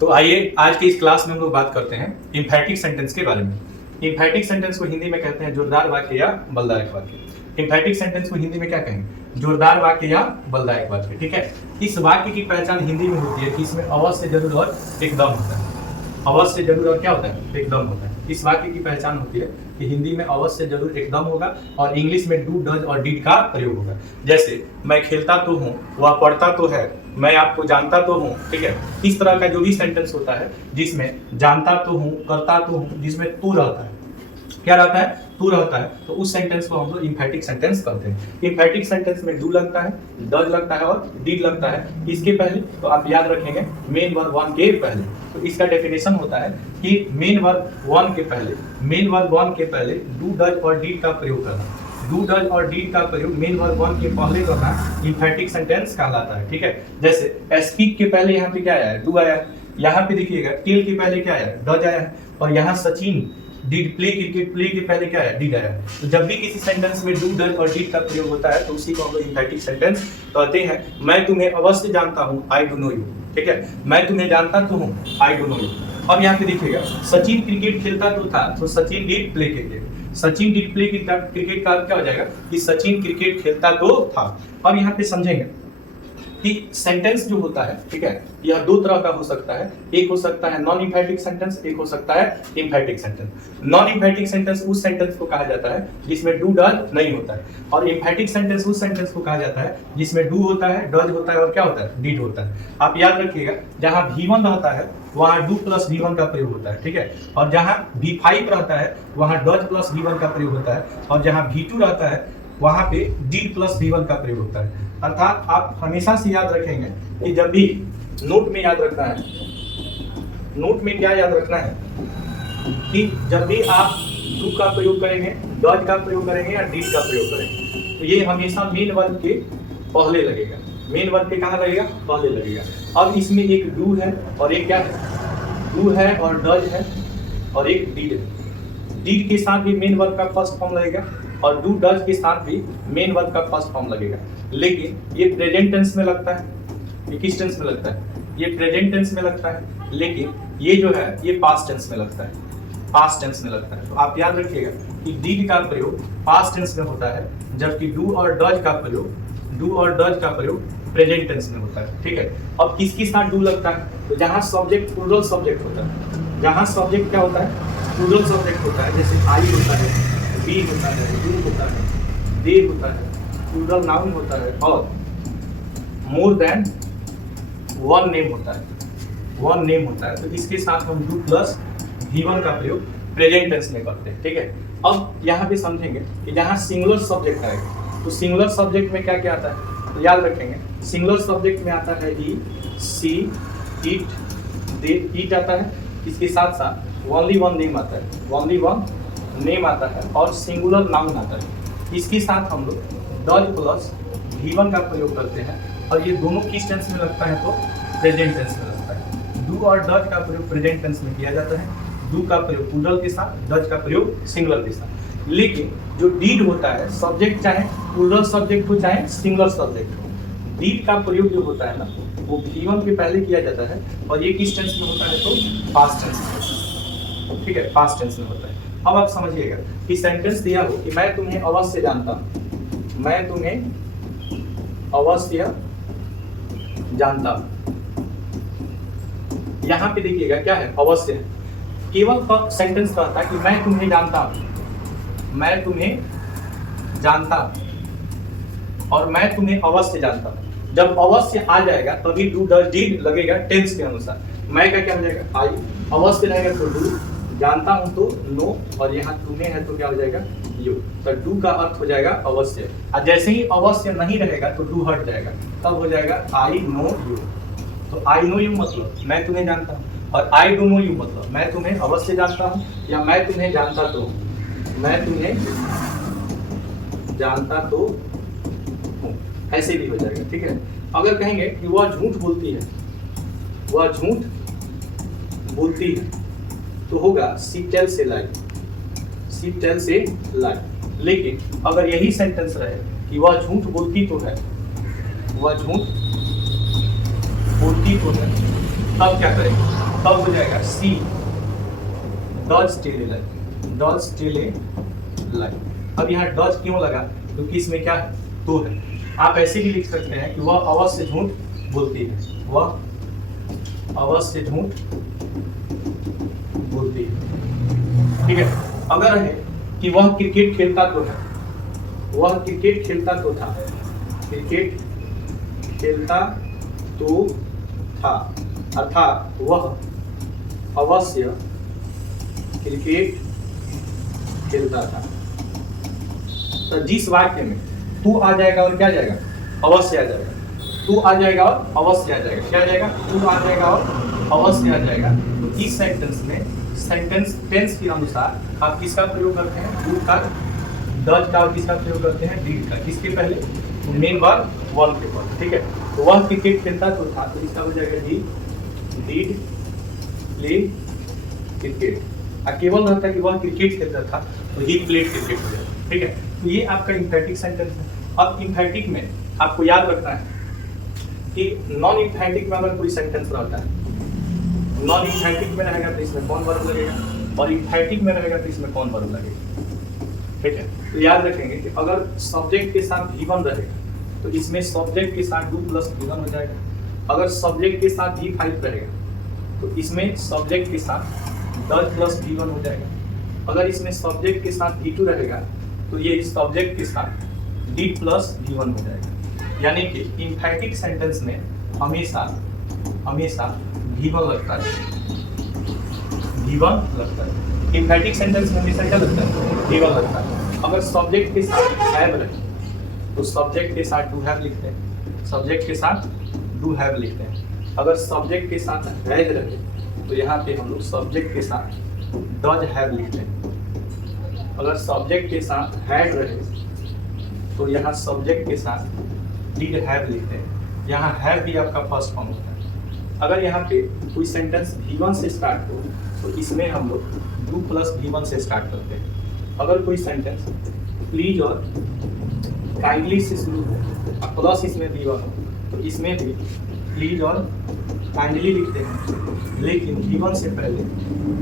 तो आइए आज की इस क्लास में हम लोग बात करते हैं इम्फैटिक सेंटेंस के बारे में। इम्फैटिक सेंटेंस को हिंदी में कहते हैं जोरदार वाक्य या बलदायक वाक्य। इम्फैटिक सेंटेंस को हिंदी में क्या कहेंगे? जोरदार वाक्य या बलदायक वाक्य। ठीक है, इस वाक्य की पहचान हिंदी में होती है कि इसमें अवश्य जरूर और एकदम होता है। अवश्य जरूर और क्या होता है? एकदम होता है। इस वाक्य की पहचान होती है कि हिंदी में अवश्य जरूर एकदम होगा और इंग्लिश में डू डज और डिड का प्रयोग होगा। जैसे मैं खेलता तो हूँ, वह पढ़ता तो है, मैं आपको जानता तो हूँ। ठीक है, इस तरह का जो भी सेंटेंस होता है जिसमें जानता तो हूँ, करता तो हूँ, जिसमें तू रहता है, क्या रहता है? तू रहता है, तो उस सेंटेंस को हम लोग इम्फैटिक सेंटेंस कहते हैं। इम्फैटिक सेंटेंस में डू लगता है, डज लगता है और डिड लगता है। इसके पहले तो आप याद रखेंगे मेन वर्ब वन के पहले। तो इसका डेफिनेशन होता है कि मेन वर्ब वन के पहले डू डज और डिड का प्रयोग करना। डू डज और डिड का प्रयोग मेन वर्ब वन के पहले करना इम्फैटिक सेंटेंस कहलाता है। ठीक है, जैसे स्पीक के पहले यहाँ पे क्या आया है? डू आया है। यहाँ पे देखिएगा टेल के पहले क्या आया है? डज आया है। और यहाँ Sachin did play cricket, play के पहले क्या है? डिड आया। तो जब भी किसी सेंटेंस में डू डज और डिड का प्रयोग होता है तो उसी को हम लोग इम्फैटिक सेंटेंस कहते हैं। मैं तुम्हें अवश्य जानता हूँ, आई डू नो यू। ठीक है, मैं तुम्हें जानता तो हूँ, आई डू नो यू। अब यहाँ पे देखिएगा सचिन क्रिकेट खेलता तो था, तो Sachin did play cricket. Sachin did play cricket का क्या हो जाएगा कि सचिन क्रिकेट खेलता तो था। अब यहाँ पे समझेंगे कि सेंटेंस जो होता है, ठीक है, यह दो तरह का हो सकता है। एक हो सकता है नॉन इम्फैटिक सेंटेंस, एक हो सकता है emphatic sentence. Non emphatic sentence उस सेंटेंस को कहा जाता है जिसमें डू डज नहीं होता है, और इम्फैटिक सेंटेंस उस सेंटेंस को कहा जाता है जिसमें डू होता है, डज होता है और क्या होता है? डिड होता है। आप याद रखिएगा जहां V1 रहता है वहां डू प्लस V1 का प्रयोग होता है। ठीक है, और जहां V5 रहता है वहां डज प्लस V1 का प्रयोग होता है, और जहां V2 रहता है वहां पे डिड प्लस V1 का प्रयोग होता है। अर्थात आप हमेशा से याद रखेंगे कि जब भी नोट में याद रखना है, नोट में क्या याद रखना है कि जब भी आप डू का प्रयोग करेंगे, डज का प्रयोग करेंगे या डिड का प्रयोग करेंगे, तो ये हमेशा मेन वर्ब के पहले लगेगा। मेन वर्ब के कहाँ लगेगा? पहले लगेगा। अब इसमें एक डू है और एक क्या है? डू है और डज है और एक डिड है। डिड के साथ भी मेन वर्ब का फर्स्ट फॉर्म लगेगा और डू डज के साथ भी मेन वर्ब का फर्स्ट फॉर्म लगेगा। लेकिन ये प्रेजेंट टेंस में लगता है। ये किस टेंस में लगता है? ये प्रेजेंट टेंस में लगता है, लेकिन ये जो है ये पास्ट टेंस में लगता है। पास्ट टेंस में लगता है। तो आप याद रखिएगा कि डिड का प्रयोग पास्ट टेंस में होता है, जबकि डू और डज का प्रयोग प्रेजेंट टेंस में होता है। ठीक है, अब किसके साथ डू लगता है? तो जहां सब्जेक्ट प्लूरल सब्जेक्ट होता है, जहां सब्जेक्ट क्या होता है? प्लूरल सब्जेक्ट होता है। जैसे आई होता है, बी होता है, यू होता है, दे होता है, प्लूरल नाउन होता है, और मोर देन वन नेम होता है। वन नेम होता है, तो इसके साथ हम डू प्लस V1 का प्रयोग प्रेजेंट टेंस में करते हैं। ठीक है, अब यहाँ पे समझेंगे कि जहाँ सिंगुलर सब्जेक्ट आएगा तो सिंगुलर सब्जेक्ट में क्या क्या आता है? तो याद रखेंगे सिंगुलर सब्जेक्ट में आता है ही, सी, इट, दे, इट आता है। इसके साथ साथ ओनली वन नेम आता है, ओनली वन नेम आता है, और सिंगुलर नाउन आता है। इसके साथ हम लोग डज प्लस V1 का प्रयोग करते हैं, और ये दोनों किस टेंस में लगता है? तो प्रेजेंट टेंस में लगता है। डू और डज का प्रयोग प्रेजेंट टेंस में किया जाता है। डू का प्रयोग प्लूरल के साथ, डज का प्रयोग सिंगुलर के साथ। लेकिन जो डीड होता है, सब्जेक्ट चाहे प्लूरल सब्जेक्ट हो चाहे सिंगुलर सब्जेक्ट हो, डीड का प्रयोग जो होता है ना वो V1 के पहले किया जाता है, और ये किस टेंस में होता है? तो पास्ट टेंस में। ठीक है, पास्ट टेंस में होता है। अब आप समझिएगा कि सेंटेंस दिया हो कि मैं तुम्हें अवश्य जानता हूं, मैं तुम्हें अवश्य जानता हूं। यहां पे देखिएगा क्या है? अवश्य है। केवल सेंटेंस कहता है कि मैं तुम्हें जानता हूं, मैं तुम्हें जानता हूं, और मैं तुम्हें अवश्य जानता हूं। जब अवश्य आ जाएगा तभी डू डज डिड लगेगा टेंस के अनुसार। मैं का क्या हो जाएगा? आई, अवश्य रहेगा तो डू, जानता हूं तो नो, और यहाँ तुम्हें है तो क्या हो जाएगा? यू। तो डू का अर्थ हो जाएगा अवश्य, और जैसे ही अवश्य नहीं रहेगा तो डू हट जाएगा, तब हो जाएगा आई नो यू। तो आई नो यू मतलब मैं तुम्हें जानता हूं, और आई डू नो यू मतलब मैं तुम्हें अवश्य जानता हूं, या मैं तुम्हें जानता तो हूं, मैं तुम्हें जानता तो हूं, ऐसे भी हो जाएगा। ठीक है, अगर कहेंगे कि वह झूठ बोलती है, वह झूठ बोलती है, तो होगा सी टेल से लाई, सी टेल से लाई। लेकिन अगर यही सेंटेंस रहे कि वह झूठ बोलती तो है, वह झूठ बोलती तो है, तब क्या करेंगे? तब हो जाएगा she does tell a lie, does tell a lie. अब यहाँ डज क्यों लगा, क्योंकि इसमें क्या है, तो है। आप ऐसे भी लिख सकते हैं कि वह अवश्य झूठ बोलती है, वह अवश्य झूठ बोलती है, ठीक है। अगर है कि वह क्रिकेट खेलता तो है, वह क्रिकेट खेलता तो था, क्रिकेट खेलता तो था, अर्थात वह अवश्य क्रिकेट खेलता था। तो जिस वाक्य में तू आ जाएगा और क्या आ जाएगा, अवश्य आ जाएगा, तू आ जाएगा और अवश्य आ जाएगा, क्या आ जाएगा, तू आ जाएगा और अवश्य आ जाएगा। तो इस सेंटेंस में सेंटेंस टेंस के अनुसार आप किसका प्रयोग करते हैं, डू का, डज का, और किसका प्रयोग करते हैं, डिड का। किसके पहले, तो मेन वर्ब वन के ऊपर, ठीक है। तो वह क्रिकेट खेलता तो था, तो इसका हो जाएगा डिड प्ले क्रिकेट। केवल रहता है कि वह क्रिकेट खेलता था तो ही प्लेड क्रिकेट हो जाएगा, ठीक है। तो ये आपका इम्फेटिक सेंटेंस है। अब इम्फेटिक में आपको याद रखना है कि नॉन इम्फेटिक में अगर कोई सेंटेंस रहता है, नॉन इम्फेटिक में रहेगा तो इसमें कौन वर्ब लगेगा, और इम्फेटिक में रहेगा तो इसमें कौन वर्ब लगेगा, ठीक है। तो याद रखेंगे कि अगर सब्जेक्ट के साथ V1 रहेगा तो इसमें सब्जेक्ट के साथ डू प्लस V1 हो जाएगा। अगर सब्जेक्ट के साथ V5 रहेगा तो इसमें सब्जेक्ट के साथ डज प्लस V1 हो जाएगा। अगर इसमें सब्जेक्ट के साथ V2 रहेगा तो ये सब्जेक्ट के साथ डिड प्लस V1 हो जाएगा। यानी कि इम्फेटिक सेंटेंस में हमेशा V1 लगता है, V1 लगता है। इम्फेटिक सेंटेंस में हमेशा क्या लगता है, V1 लगता है। अगर सब्जेक्ट के साथ हैव रहे तो सब्जेक्ट के साथ डू हैव लिखते हैं, सब्जेक्ट के साथ डू हैव लिखते हैं। अगर सब्जेक्ट के साथ हैज रहे तो यहाँ पे हम लोग सब्जेक्ट के साथ डज हैव लिखते हैं। अगर सब्जेक्ट के साथ हैड रहे तो यहाँ सब्जेक्ट के साथ डिड हैव लिखते हैं। यहाँ हैव भी आपका फर्स्ट फॉर्म होता है। अगर यहाँ पे कोई सेंटेंस V1 से स्टार्ट हो तो इसमें हम लोग डू प्लस V1 से स्टार्ट करते हैं। अगर कोई सेंटेंस प्लीज और काइंडली से शुरू हो प्लस इसमें V1 हो तो इसमें भी प्लीज और काइंडली लिखते हैं, लेकिन V1 से पहले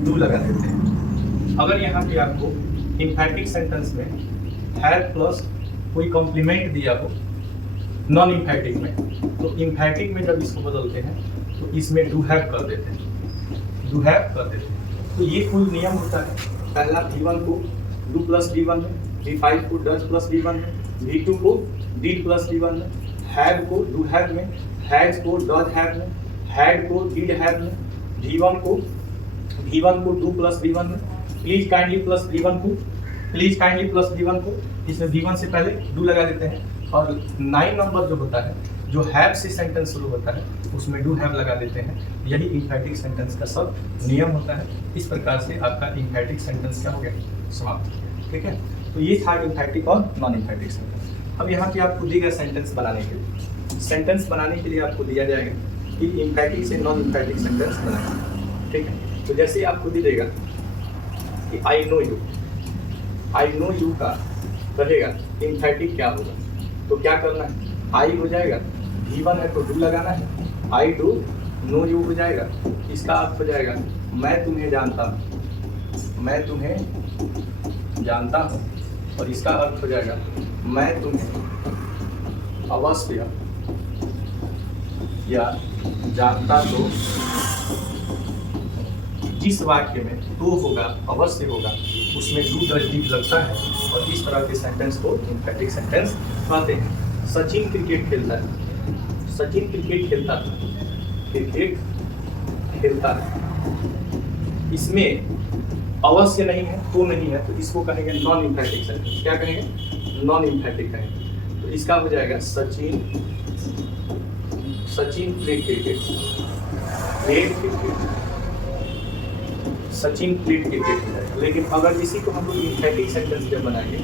डू लगा देते हैं। अगर यहाँ पे आपको इम्फेटिक सेंटेंस में हैव प्लस कोई कॉम्प्लीमेंट दिया हो नॉन इम्फेटिक में, तो इम्फेटिक में जब इसको बदलते हैं तो इसमें डू हैव कर देते हैं, डू हैव कर देते हैं। तो ये कोई नियम होता है, पहला V1 को डू प्लस V1 में, V5 को डज प्लस V1 में, V2 को डिड प्लस V1 में, हैव को डू हैव में, हैज को डज हैव में, हैड को डिड हैव में, V1 को डू प्लस V1 में, प्लीज काइंडली प्लस V1 को, प्लीज काइंडली प्लस V1 को, इसमें V1 से पहले डू लगा देते हैं। और 9 नंबर जो होता है, जो हैव से सेंटेंस शुरू होता है उसमें डू हैव लगा देते हैं। यही इम्फेटिक सेंटेंस का सब नियम होता है। इस प्रकार से आपका इम्फेटिक सेंटेंस क्या हो गया, समाप्त, ठीक है। तो ये था इम्फेटिक और नॉन इम्फेटिक सेंटेंस। अब यहाँ पे आपको दिया सेंटेंस बनाने के लिए, सेंटेंस बनाने के लिए आपको दिया जाएगा कि इम्फेटिक से नॉन इम्फेटिक सेंटेंस बनाना, ठीक है। तो जैसे आपको दे देगा कि आई नो यू का रहेगा इम्फेटिक क्या होगा, तो क्या करना है, आई हो जाएगा, V1 है तो डू लगाना है, आई डू नो यू हो जाएगा। इसका अर्थ हो जाएगा मैं तुम्हें जानता हूँ, मैं तुम्हें जानता हूँ, और इसका अर्थ हो जाएगा मैं तुम्हें अवश्य या जानता तो। जिस वाक्य में तो होगा, अवश्य होगा, उसमें डू डज डिड लगता है, और इस तरह के सेंटेंस को इम्फेटिक सेंटेंस कहते हैं। सचिन क्रिकेट खेलता है, सचिन क्रिकेट खेलता था, क्रिकेट खेलता है, इसमें अवश्य नहीं है, तो नहीं है, तो इसको कहेंगे नॉन इम्फेटिक सेंटेंस। क्या कहेंगे, नॉन इम्फेटिक कहेंगे। तो इसका हो जाएगा Sachin played cricket, Sachin played cricket हो जाएगा। लेकिन अगर इसी को हम लोग इम्फेटिक सेंटेंस जब बनाएंगे,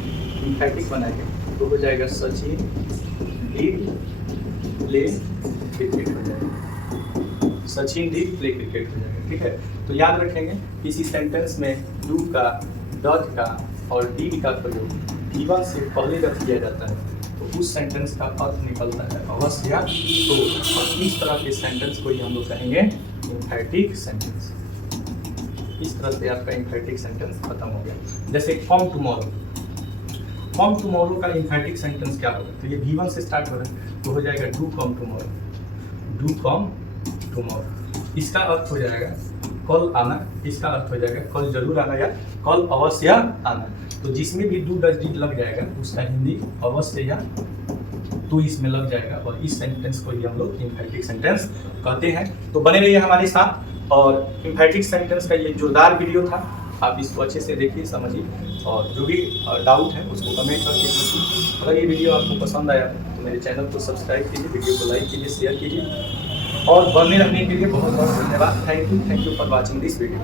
इम्फेटिक बनाएंगे, तो हो जाएगा सचिन डिड प्ले क्रिकेट हो जाएगा, सचिन डिड प्ले क्रिकेट हो जाएगा, ठीक है। तो याद रखेंगे किसी सेंटेंस में डू का, डज का और डिड का प्रयोग V1 से पहले जब किया जाता है तो उस सेंटेंस का अर्थ निकलता है अवश्य या तो, और इस तरह के सेंटेंस को ही हम लोग कहेंगे इम्फैटिक सेंटेंस। इस तरह से आपका इम्फैटिक सेंटेंस खत्म हो गया। जैसे कम टुमारो, कम टुमारो का इम्फैटिक सेंटेंस क्या होगा? तो ये V1 से स्टार्ट हो रहा है तो हो जाएगा do come tomorrow, do come tomorrow. इसका अर्थ हो जाएगा कल आना, इसका अर्थ हो जाएगा कल जरूर आना या कल अवश्य आना। तो जिसमें भी डू डज डिड लग जाएगा उसका हिंदी अवश्य या तो इसमें लग जाएगा, और इस सेंटेंस को ही हम लोग इम्फैटिक सेंटेंस कहते हैं। तो बने रहिए हमारे साथ, और इम्फैटिक सेंटेंस का ये जोरदार वीडियो था, आप इसको अच्छे से देखिए, समझिए, और जो भी डाउट है उसको कमेंट करके पूछिए। अगर ये वीडियो आपको पसंद आया तो मेरे चैनल को सब्सक्राइब कीजिए, वीडियो को लाइक कीजिए, शेयर कीजिए, और बने रहने के लिए बहुत बहुत धन्यवाद। Thank you for watching this video.